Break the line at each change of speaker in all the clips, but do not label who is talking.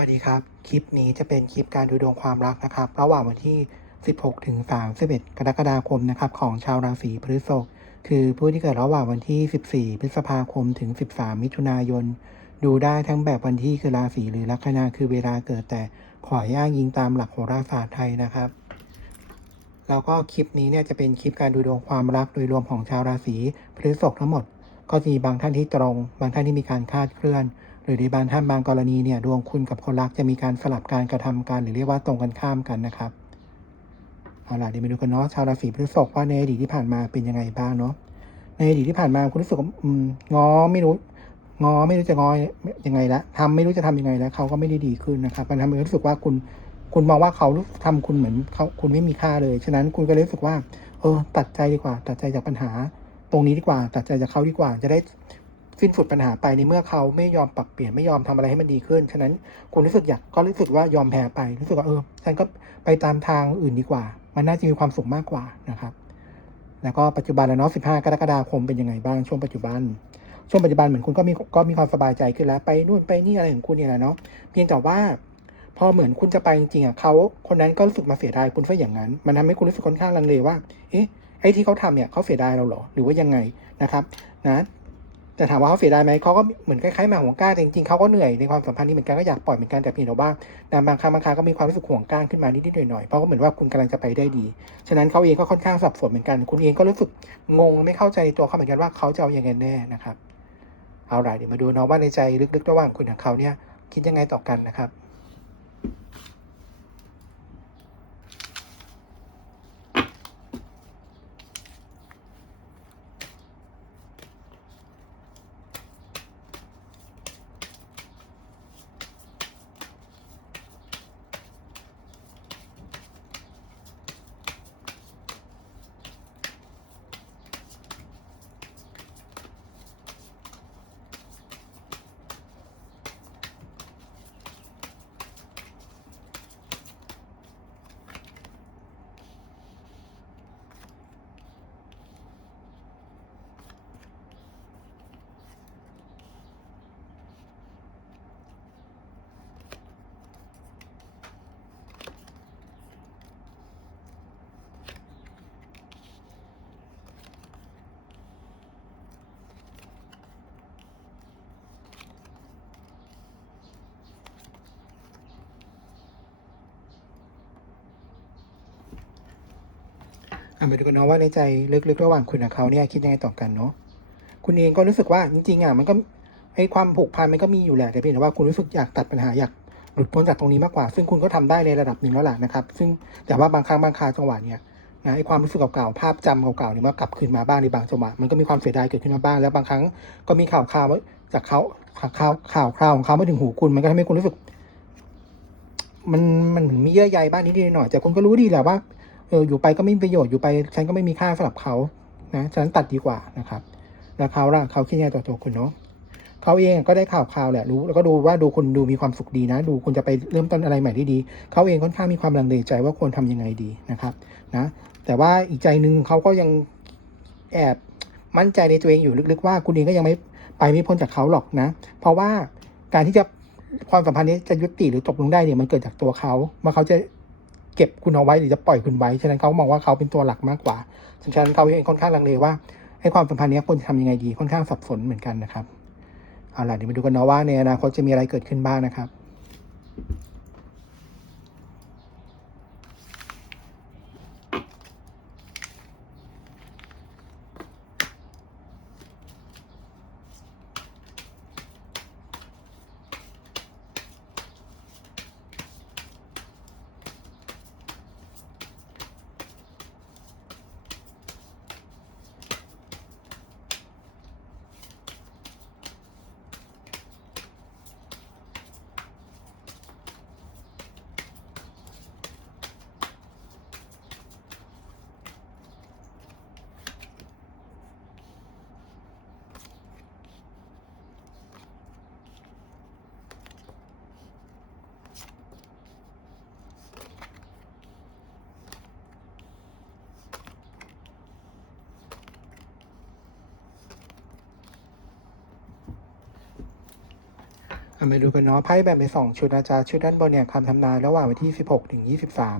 วัสดีครับ คลิปนี้จะเป็นคลิปการดูดวงความรักนะครับ ระหว่างวันที่ 16 ถึง 31 กรกฎาคมนะครับของชาวราศีพฤษภคือผู้ที่เกิดระหว่างวันที่ 14 พฤษภาคมถึง 13 มิถุนายน ดูได้ทั้งแบบวันที่คือราศีหรือลัคนาคือเวลาเกิดแต่ขอย่างยิงตามหลักโหราศาสตร์ไทยนะครับ แล้วก็คลิปนี้เนี่ยจะเป็นคลิปการดูดวงความรักโดยรวมของชาวราศีพฤษภทั้งหมด ก็จะมีบางท่านที่ตรง บางท่านที่มีการคาดเคลื่อน หรือในบางท่านบางกรณีเนี่ยดวงคุณกับคนรักจะมีการสลับการกระทำกันหรือเรียกว่าตรงกันข้ามกันนะครับเอาล่ะเดี๋ยวมาดูกันเนาะชาวราศีพฤษภว่าในอดีตที่ผ่านมาเป็นยังไงบ้างเนาะในอดีตที่ผ่านมาคุณรู้สึกว่าง้อไม่รู้ง้อไม่รู้จะงอยังไงละทำไม่รู้จะทำยังไงแล้วเขาก็ไม่ได้ดีขึ้นนะครับมันทำให้รู้สึกว่าคุณคุณมองว่าเขาทำคุณเหมือนเขาคุณไม่มีค่าเลยฉะนั้นคุณก็เลยรู้สึกว่า เออ ตัดใจดีกว่า ตัดใจจากปัญหา ตรงนี้ดีกว่า ตัดใจจากเขาดีกว่า จะได้ สิ้นสุดปัญหาไปในเมื่อเขาไม่ยอมปรับเปลี่ยนไม่ยอมทำอะไรให้มันดีขึ้น ฉะนั้นคุณรู้สึกอยากก็รู้สึกว่ายอมแพ้ไป รู้สึกว่าเออ ฉันก็ไปตามทางอื่นดีกว่า มันน่าจะมีความสุขมากกว่านะครับ แล้วก็ปัจจุบันแล้วเนาะ15กรกฎาคมเป็นยังไงบ้างช่วงปัจจุบัน ช่วงปัจจุบันเหมือนคุณก็มีก็มีความสบายใจขึ้นแล้วไปนู่นไปนี่อะไรของคุณเนี่ยแหละเนาะ เพียงแต่ว่า พอเหมือนคุณจะไปจริงๆอะเขาคนนั้นก็รู้สึกมาเสียดายคุณซะอย่างนั้น มันทำให้คุณรู้สึกค่อนข้างลังเลว่า เอ๊ะไอ้ที่เขาทำเนี่ยเขาเสียดายเราเหรอหรือว่ายังไงนะครับ นะ แต่ถามว่าเขาเสียดายไหมเขาก็เหมือนคล้ายๆมาห่วงก้าแต่จริงๆเขาก็เหนื่อยในความสัมพันธ์นี้เหมือนกันก็อยากปล่อยเหมือนกันแต่เพียงแต่ว่าบางครั้งบางครั้งก็มีความรู้สึกห่วงก้านขึ้นมานิดๆหน่อยๆเพราะก็เหมือนว่าคุณกำลังจะไปได้ดี ฉะนั้นเขาเองก็ค่อนข้างสับสนเหมือนกัน คุณเองก็รู้สึกงงไม่เข้าใจตัวเขาเหมือนกันว่าเขาจะเอาอยังไงแน่นะครับเอาล่ะเดี๋ยวมาดูเนาะว่าในใจลึกๆระหว่างคุณกับเขาเนี่ยคิดยังไงต่อกันนะครับามาดูกันเนาะว่าในใจลึกๆระหว่างคุณกับเขาเนี่ยคิดยังไงต่อกันเนาะคุณเองก็รู้สึกว่าจริงๆอะมันก็ไอ้ความผูกพันมันก็มีอยู่แหละแต่เพียงแต่ว่าคุณรู้สึกอยากตัดปัญหาอยากหลุดพ้นจากตรงนี้มากกว่า ซึ่งคุณก็ทำได้ในระดับหนึ่งแล้วล่ะนะครับ ซึ่งแต่ว่าบางครั้งบางคราจังหวะเนี่ยนะไอ้ความรู้สึกเก่าๆภาพจำเก่าๆเนี่ยมันกลับคืนมาบ้างในบางจังหวะมันก็มีความเสียดายเกิดขึ้นมาบ้าง แล้วบางครั้งก็มีข่าวข่าวจากเขาข่าวข่าวข่าวคราวของเขามาถึงหูคุณมันก็ทำให้คุณรู้สึก มันมันเหมือนมีเยื่อใยบ้างนิดๆหน่อยแต่คุณก็รู้ดีแหละว่า อออยู่ไปก็ไม่มีประโยชน์อยู่ไปฉันก็ไม่มีค่าสำหรับเขานะฉะนั้นตัดดีกว่านะครับ แล้วเขาล่ะเขาคิดยังไงต่อตัวคุณเนาะเขาเองก็ได้ข่าวข่าวแหละรู้ แล้วก็ดูว่าดูคุณดูมีความสุขดีนะ ดูคุณจะไปเริ่มต้นอะไรใหม่ได้ดี เขาเองค่อนข้างมีความลังเลใจว่าควรทำยังไงดีนะครับนะแต่ว่าอีกใจหนึ่งเขาก็ยังแอบมั่นใจในตัวเองอยู่ลึกๆ ว่าคุณเองก็ยังไม่ไปไม่พ้นจากเขาหรอกนะ เพราะว่าการที่จะความสัมพันธ์นี้จะยุติหรือจบลงได้เนี่ยมันเกิดจากตัวเขาว่าเขาจะ เก็บคุณเอาไว้หรือจะปล่อยคุณไว้ ฉะนั้นเขามองว่าเขาเป็นตัวหลักมากกว่า ฉะนั้นเขาเองค่อนข้างลังเลว่าให้ความสัมพันธ์นี้ควรจะทำยังไงดี ค่อนข้างสับสนเหมือนกันนะครับ เอาล่ะเดี๋ยวมาดูกันเนาะว่าในอนาคตจะมีอะไรเกิดขึ้นบ้างนะครับ มาดูกันเนาะไพ่แบ่งเป็นสองชุดนะจ๊ะชุดด้านบนเนี่ยคำทำนายระหว่างวันที่ 16 ถึง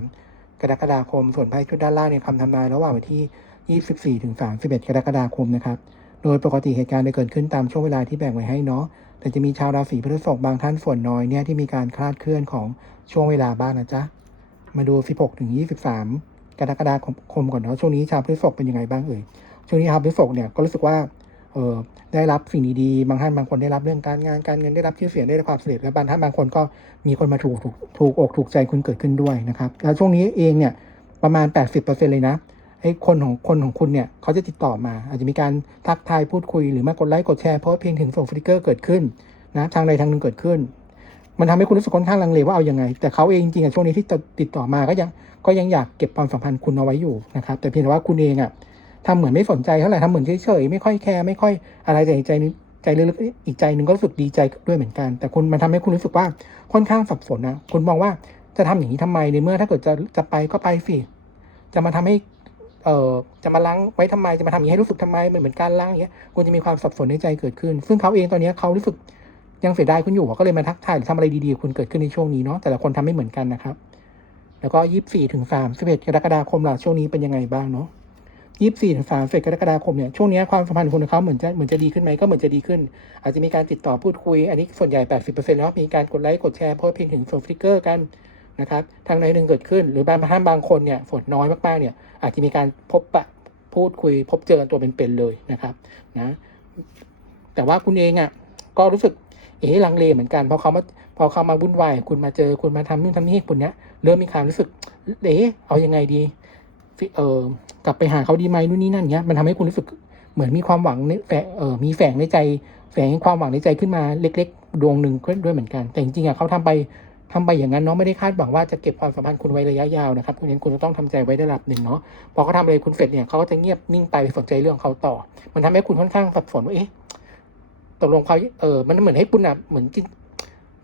23 กรกฎาคม ส่วนไพ่ชุดด้านล่างเนี่ยคำทำนายระหว่างวันที่ 24 ถึง 31 กรกฎาคมนะครับโดยปกติเหตุการณ์จะเกิดขึ้นตามช่วงเวลาที่แบ่งไว้ให้เนาะแต่จะมีชาวราศีพฤษภบางท่านส่วนน้อยเนี่ยที่มีการคลาดเคลื่อนของช่วงเวลาบ้างนะจ๊ะมาดู 16 ถึง 23 กรกฎาคมก่อนเนาะช่วงนี้ชาวพฤษภเป็นยังไงบ้างเอ่ยช่วงนี้ชาวพฤษภเนี่ยก็รู้สึกว่า เออได้รับสิ่งดีๆ บางท่านบางคนได้รับเรื่องการงานการเงินได้รับชื่อเสียงได้รับความสำเร็จและบางท่านบางคนก็มีคนมาถูกถูกถูกอกถูกใจคุณเกิดขึ้นด้วยนะครับ แล้วช่วงนี้เองเนี่ยประมาณ 80%เลยนะไอ้คนของคนของคุณเนี่ยเขาจะติดต่อมา อาจจะมีการทักทายพูดคุยหรือมากดไลค์กดแชร์เพราะเพียงถึงส่งสติกเกอร์เกิดขึ้นนะทางใดทางหนึ่งเกิดขึ้น มันทำให้คุณรู้สึกค่อนข้างลังเลว่าเอายังไง แต่เขาเองจริงๆอะช่วงนี้ที่ติดต่อมาก็ยังก็ยังอยากเก็บความสัมพันธ์คุณเอาไว้อยู่นะครับแต่เพียงแต่ว่าคุณเองอะ ทำเหมือนไม่สนใจเท่าไหร่ทำเหมือนเฉยๆไม่ค่อยแคร์ไม่ค่อยอะไรแต่ใจนึงใจลึกๆอีกใจหนึ่งก็รู้สึกดีใจด้วยเหมือนกัน แต่คุณมันทำให้คุณรู้สึกว่าค่อนข้างสับสนนะคุณมองว่าจะทำอย่างนี้ทำไมในเมื่อถ้าเกิดจะจะไปก็ไปสิจะมาทำให้เอ่อจะมาล้างไว้ทำไมจะมาทำอย่างนี้ให้รู้สึกทำไมมันเหมือนการล้างอย่างเงี้ยคุณจะมีความสับสนในใจเกิดขึ้น ซึ่งเขาเองตอนนี้เขารู้สึกยังเสียดายคุณอยู่ก็เลยมาทักทายหรือทำอะไรดีๆคุณเกิดขึ้นในช่วงนี้เนาะแต่ละคนทำไม่เหมือนกันนะครับ แล้วก็ยี่สิบสี่ถึงสามสิบเอ็ดกรกฎาคมล่ะช่วงนี้เป็นยังไงบ้างเนาะ ยี่สิบสี่ถึงสามสิบกรกฎาคมเนี่ยช่วงนี้ความสัมพันธ์คุณกับเขาเหมือนจะเหมือนจะดีขึ้นไหมก็เหมือนจะดีขึ้น อาจจะมีการติดต่อพูดคุย อันนี้ส่วนใหญ่แปดสิบเปอร์เซ็นต์แล้วมีการกดไลค์กดแชร์โพสเพียงถึงส่งสติกเกอร์กันนะครับทางใดหนึ่งเกิดขึ้น หรือบางท่านบางคนเนี่ยส่วนน้อยมากๆเนี่ยอาจจะมีการพบปะพูดคุย พบเจอกันตัวเป็นๆเลยนะครับนะแต่ว่าคุณเองอะก็รู้สึกเอ๊ะลังเลเหมือนกันพอเขามาพอเขามาวุ่นวายคุณมาเจอคุณมาทำนู่นทำนี่คุณเนี้ยเริ่มมีความรู้สึกเอ๊เอายังไงดี เออกลับไปหาเขาดีไหมนู่นนี่นั่นเงี้ยมันทำให้คุณรู้สึกเหมือนมีความหวังในแฝงเออมีแฝงในใจ แฝงความหวังในใจขึ้นมาเล็ก ๆ ดวงหนึ่งด้วยเหมือนกัน แต่จริงๆอะเขาทำไปทำไปอย่างนั้นเนาะไม่ได้คาดหวังว่าจะเก็บความสัมพันธ์คุณไว้ระยะยาวนะครับคุณเองคุณจะต้องทำใจไว้ระดับหนึ่งเนาะพอเขาทำอะไรคุณเสร็จเนี่ยเขาก็จะเงียบนิ่งไปสนใจเรื่องเขาต่อ มันทำให้คุณค่อนข้างสับสนว่าเอ๊ะตกลงเขาเออมันเหมือนให้คุณอะเหมือน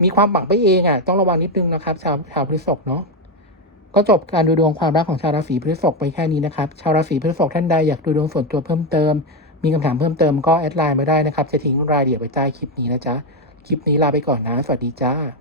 มีความหวังไปเองอะต้องระวังนิดนึงนะครับ ชาวชาวพฤษภเนาะ ก็จบการดูดวงความรักของชาวราศีพฤษภไปแค่นี้นะครับ ชาวราศีพฤษภท่านใดอยากดูดวงส่วนตัวเพิ่มเติม มีคำถามเพิ่มเติมก็แอดไลน์มาได้นะครับ จะทิ้งรายละเอียดไว้ใต้คลิปนี้นะจ๊ะ คลิปนี้ลาไปก่อนนะ สวัสดีจ้า